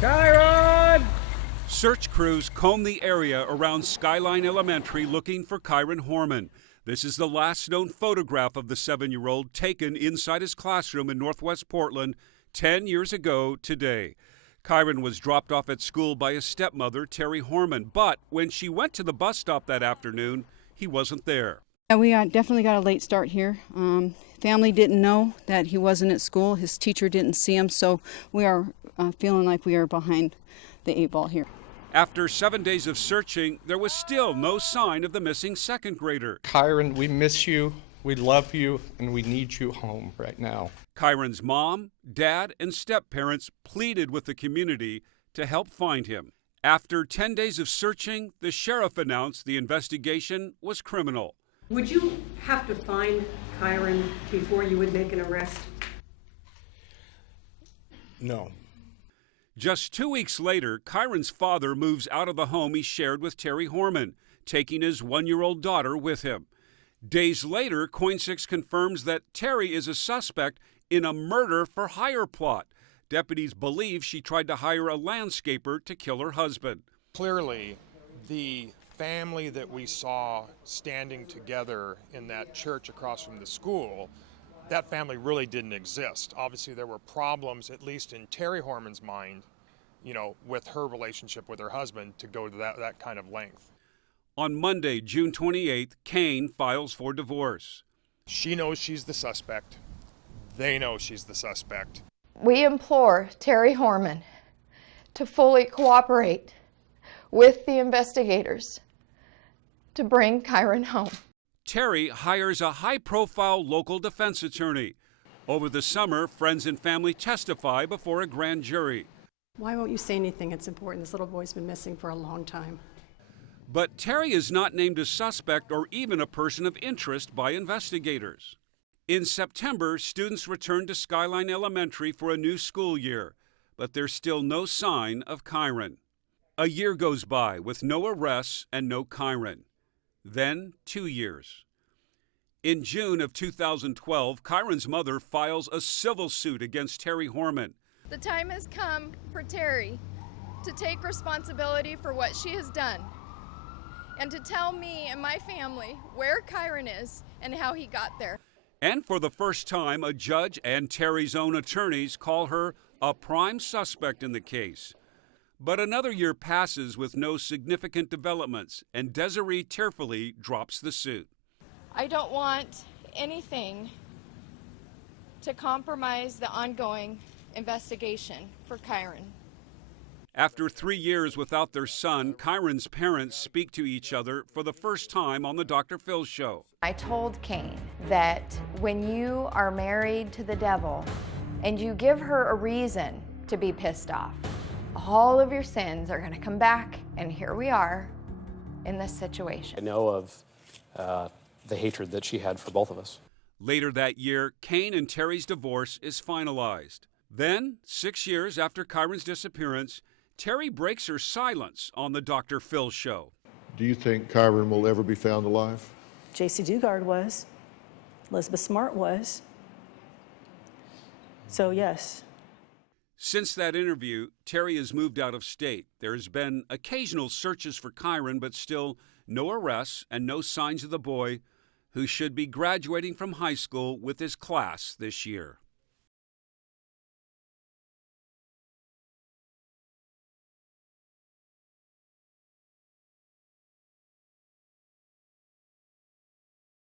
Kyron! Search crews comb the area around Skyline Elementary looking for Kyron Horman. This is the last known photograph of the 7-year-old taken inside his classroom in Northwest Portland 10 years ago today. Kyron was dropped off at school by his stepmother, Terry Horman, but when she went to the bus stop that afternoon, he wasn't there. Yeah, we definitely got a late start here. Family didn't know that he wasn't at school. His teacher didn't see him, so we are feeling like we are behind the 8 ball here. After 7 days of searching, there was still no sign of the missing second grader. Kyron, we miss you, we love you, and we need you home right now. Kyron's mom, dad, and step-parents pleaded with the community to help find him. After 10 days of searching, the sheriff announced the investigation was criminal. Would you have to find Kyron before you would make an arrest? No. Just 2 weeks later, Kyron's father moves out of the home he shared with Terry Horman, taking his 1-year-old daughter with him. Days later, KOIN6 confirms that Terry is a suspect in a murder-for-hire plot. Deputies believe she tried to hire a landscaper to kill her husband. Clearly, the family that we saw standing together in that church across from the school, that family really didn't exist. Obviously, there were problems, at least in Terry Horman's mind, with her relationship with her husband to go to that kind of length. On Monday, June 28th, Kane files for divorce. She knows she's the suspect. They know she's the suspect. We implore Terry Horman to fully cooperate with the investigators to bring Kyron home. Terry hires a high-profile local defense attorney. Over the summer, friends and family testify before a grand jury. Why won't you say anything? It's important. This little boy's been missing for a long time. But Terry is not named a suspect or even a person of interest by investigators. In September, students returned to Skyline Elementary for a new school year, but there's still no sign of Kyron. A year goes by with no arrests and no Kyron. Then 2 years. In June of 2012, Kyron's mother files a civil suit against Terry Horman. The time has come for Terry to take responsibility for what she has done and to tell me and my family where Kyron is and how he got there. And for the first time, a judge and Terry's own attorneys call her a prime suspect in the case. But another year passes with no significant developments, and Desiree tearfully drops the suit. I don't want anything to compromise the ongoing investigation for Kyron. After 3 years without their son, Kyron's parents speak to each other for the first time on the Dr. Phil show. I told Kane that when you are married to the devil and you give her a reason to be pissed off, all of your sins are going to come back, and here we are in this situation. I know of the hatred that she had for both of us. Later that year, Kane and Terry's divorce is finalized. Then, 6 years after Kyron's disappearance, Terry breaks her silence on the Dr. Phil show. Do you think Kyron will ever be found alive? J.C. Dugard was. Elizabeth Smart was. So, yes. Since that interview, Terry has moved out of state. There has been occasional searches for Kyron, but still no arrests and no signs of the boy who should be graduating from high school with his class this year.